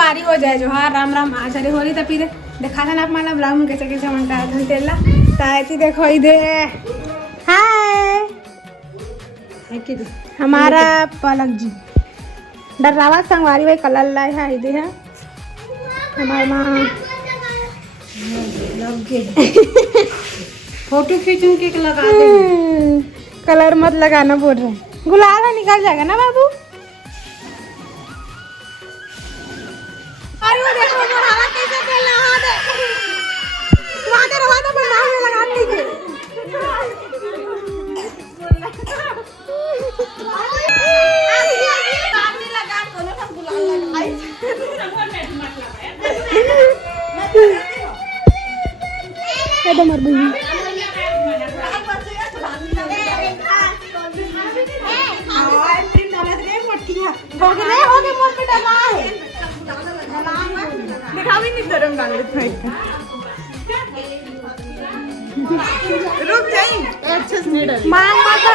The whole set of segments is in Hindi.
संगवारी हो जाए जो। हाँ राम राम आचार्य हो रही था फिर देखा था ना आप माला ब्लॉग में कैसे कैसे मनता घंटेला ताकि देखो इधर हाय हमारा पलक जी डरावा संगवारी भाई कलर लाए है इधर है हमारे माँ फोटो खींचूं के लगा दे। कलर मत लगाना बोल रहे गुलाल निकल जाएगा ना बाबू। अरे वो देखो हवा कैसे चल रहा है वहां पर नाव में लगा दीजिए। मर हो मोर पे डला है दिखा भी नहीं धर्म डाल रुक जाई अच्छे से नहीं डर मां माता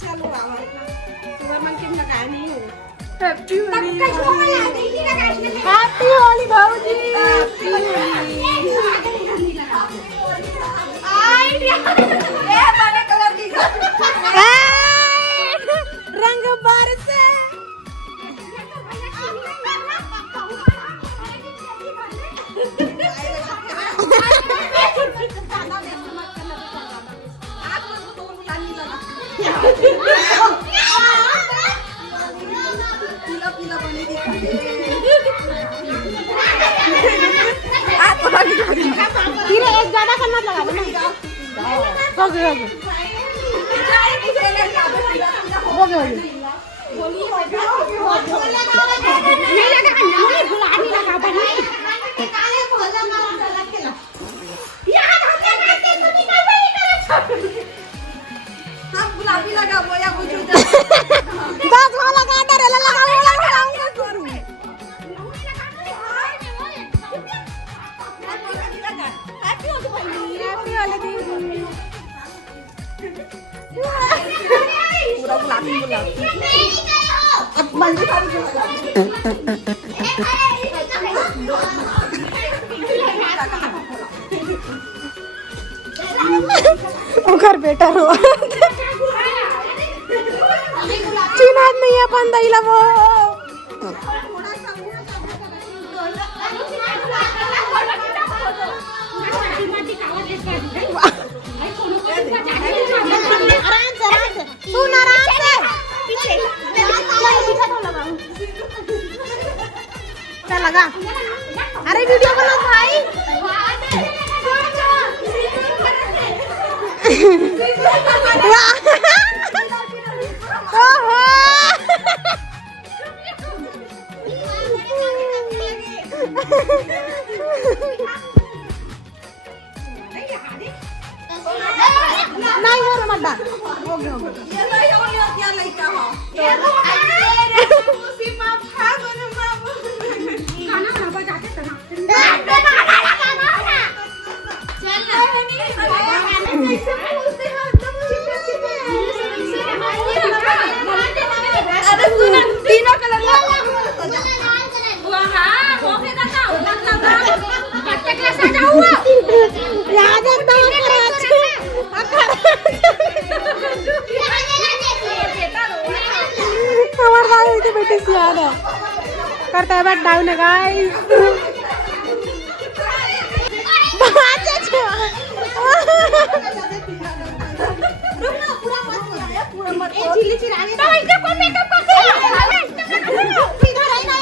चलो आवा सुबह मन किन लगाया नहीं हो हैप्पी होली भाऊजी रंग बरसे एक ज्यादा करना लगा देना हो गया गुलाबी लगा वो या कुछ दस वाला लगा दे लगाऊंगा करूं हैप्पी वाले दिन पूरा गुलाबी अब मंडी घर बेटा रो चिनात नहीं है अपन दैला वो सुन आराम से पीछे चल लगा अरे वीडियो बना भाई नहीं वो मत डाल हो गया ये नहीं हो गया क्या लइका हो उसी मां भागो ना बाबू खाना खाबा जाते तना चल नहीं कैसे बोलते हैं अरे सुन तीनों कलर वहां हो के दादा मतलब कट्टे क्लास आ जाऊंगा याद है तो हमारे भाई के बेटे से याद है करता है बैठ डाउन है गाइस पूरा मत ए चिल्ली चिल्लाने तो इनका कौन मेकअप करता है इधर आई ना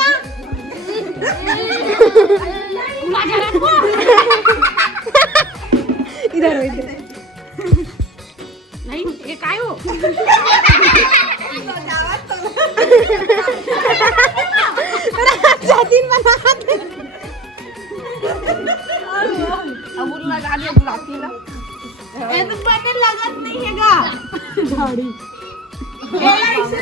मजा रखो इधर इधर नहीं ये काय हो जातीन बना दे अब उन लगा दे बुलाती ना ए तो बने लगत नहीं हैगा झाड़ी ए इसे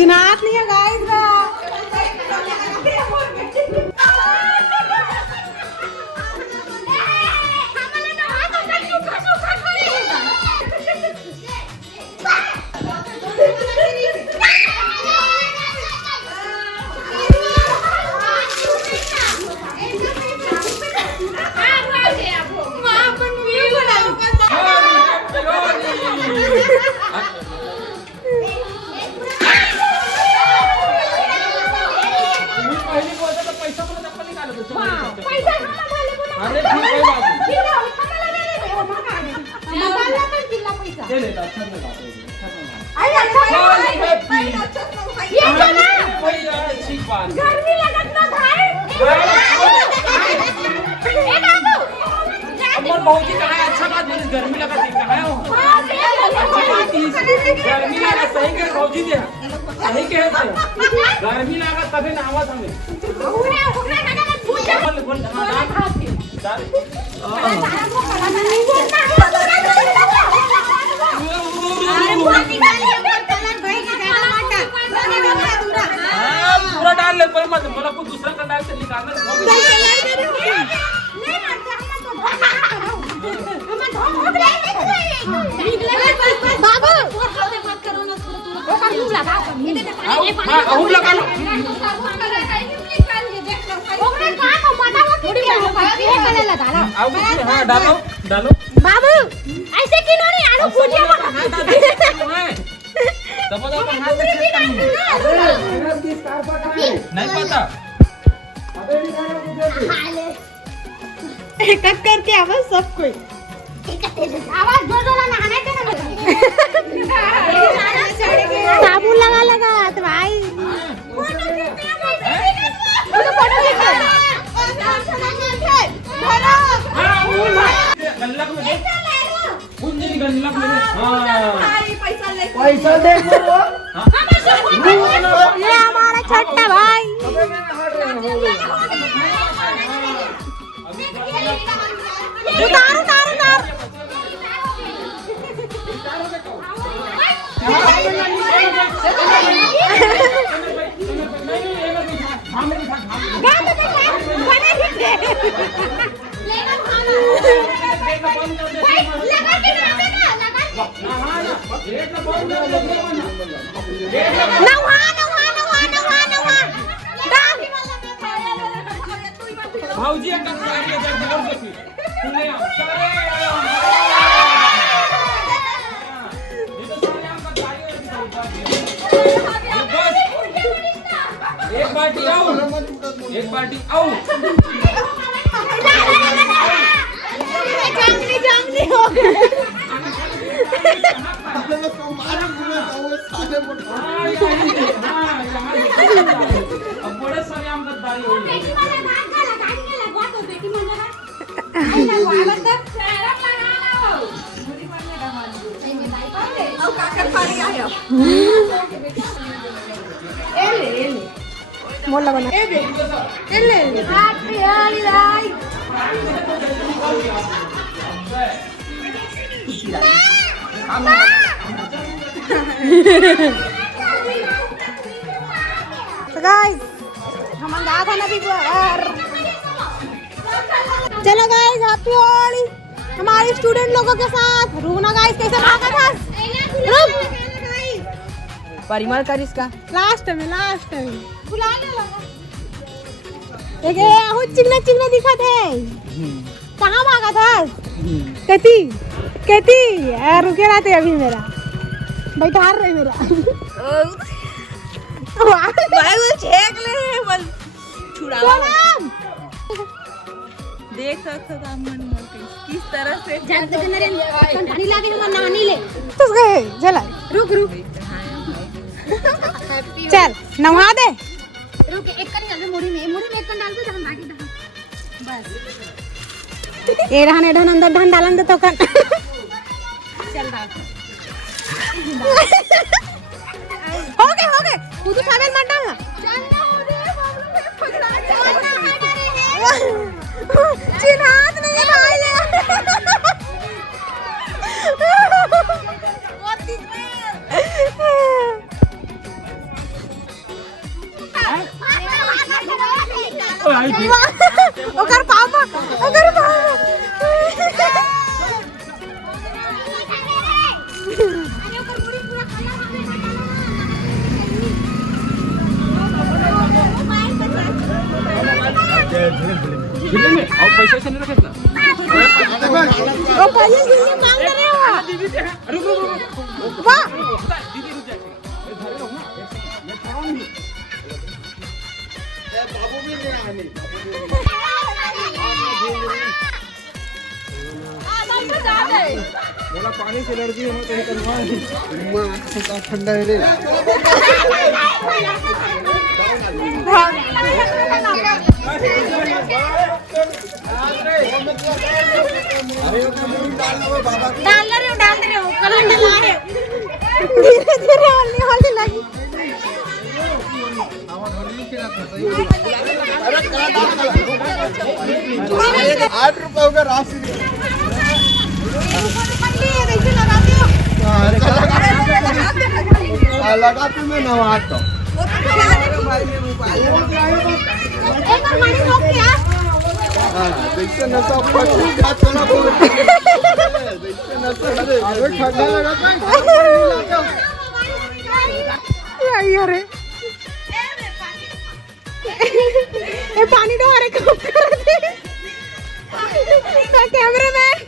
चिनात नहीं है गाइस ना। बहुत ही कहा अच्छा बात बोली गर्मी लगा कहा हो गर्मी लगा सही के भौजी दे सही के है गर्मी लगा तबे ना आवाज हमें बोल बोल पूरा डाल ले कोई मत बोला कुछ दूसरा का डाल से निकालना बाबू लगा लो डालो डालो बाबू ऐसे क्यों नहीं आलू भुजिया नहीं पता एक करके आवाज सब कोई आवाज दो ना नहाने के ना साबुन लगा लगा तो भाई पैसा दे ये हमारा छोटा भाई उतार उतार उतार भाऊजी एक बाल्टी आओ एक बाल्टी आओ अब बड़े सारे आम गद्दारी हो गई मोला बना तो गाइस हम अंधा था नबी पर चलो गाइस हैप्पी होली हमारे स्टूडेंट लोगों के साथ रुकना गाइस कैसे भागा था रुक परिमल कर इसका लास्ट में बुला ले लगा देखे हो चिकना दिखा थे कहाँ भागा था कहती यार रुके रहते अभी मेरा बैठा रहे मेरा भाई वो छेक ले बल छुड़ावा देख सकते हो मन किस तरह से जानते के नरेंद्र ठानी लागे हम नानी ले तो गए चला रुक चल नहा दे रुक एक कर चल मुड़ी में एक कर डाल के हम बाकी बस ए रहने ढन अंदर ढन डालन दे तो कर चल डाल हो गए तू तो सागर मत डालना चलना हो रे बाबू में पकड़ा चिन्हात नहीं है भाई वाह दीदी रुक जाएगी मैं धरे रहूं ना मैं खड़ा हूं बाबू भी नहीं आने बोला पानी से एलर्जी हो तो करवा ठंडा है रे डाल रहे हो कलर डला है धीरे धीरे हल्दी हल्दी लगी। 8 रुपए का राशि लगाते मैं नवाता देखते नशा चला देखते नशा अरे ठंडा लगा अरे ये पानी तो हमारे कम कर दे कैमरामैन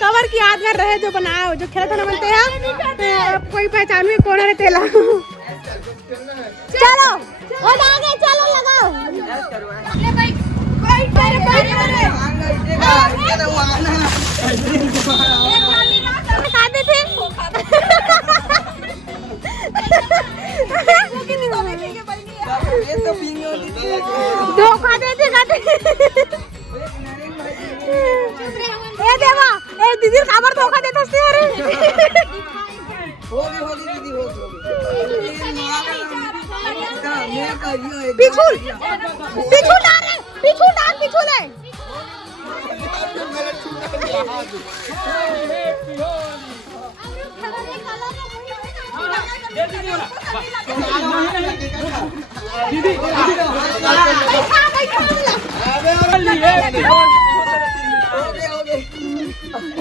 कवर की यादगार रहे जो बनाया जो खेला था ना बनते हैं कोई पहचान में कौन है तेला चलो और आगे चलो लगाओ धोखा देते ए देवा ए दीदी खबर धोखा देते अरे पीछू ले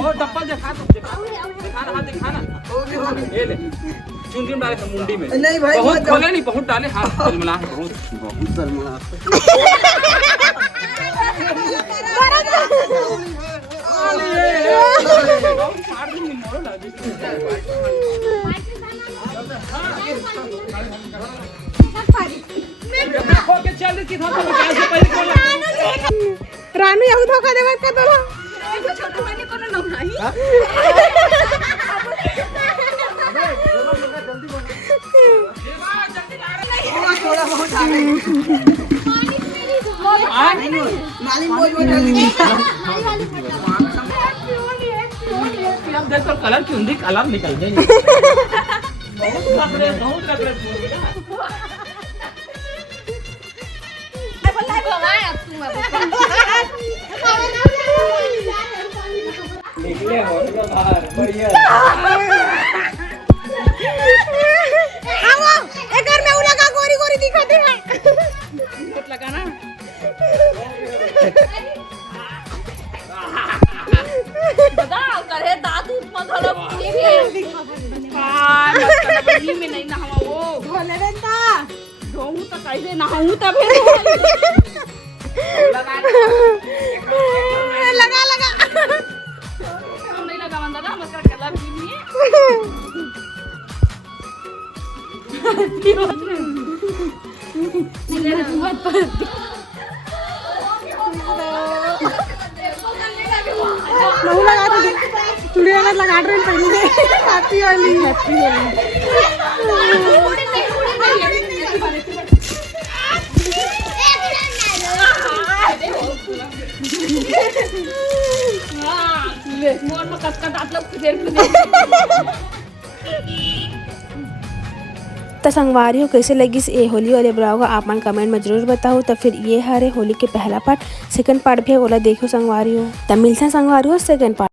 और डब्बल दिखा दिखाना ये ले चुनरी में डाले मुंडी में नहीं भाई बहुत खोले नहीं बहुत डाले हाथ मिला बहुत शर्मना रानू यहू धोखा देवे का तोला छोटे मैंने कोनो नाम नहीं थोड़ा बहुत कलर क्यों नहीं कलर निकल जाएंगे बहुत निकले हो बाहर बढ़िया एक घर में लगा गोरी गोरी दिखाते हैं मत लगाना बताओ करे दादू मतलब में नहीं नहावा वो बोले बेटा धोऊ तो कैसे नहाऊं तब लगा नहीं लगा बंदा ना मत कर कलर भी नहीं नहीं लगा चूड़िया लगा रहे पहले हैप्पी वाली मोर में कस दांत लोग फिर तो संगवारियों कैसे लगी इस ए होली वाले ब्लॉग को आप मन कमेंट में जरूर बताओ। तो फिर ये हरे होली के पहला पार्ट सेकंड पार्ट भी ओला देखो संगवारियों। तब मिलते हैं संगवारियों सेकंड पार्ट।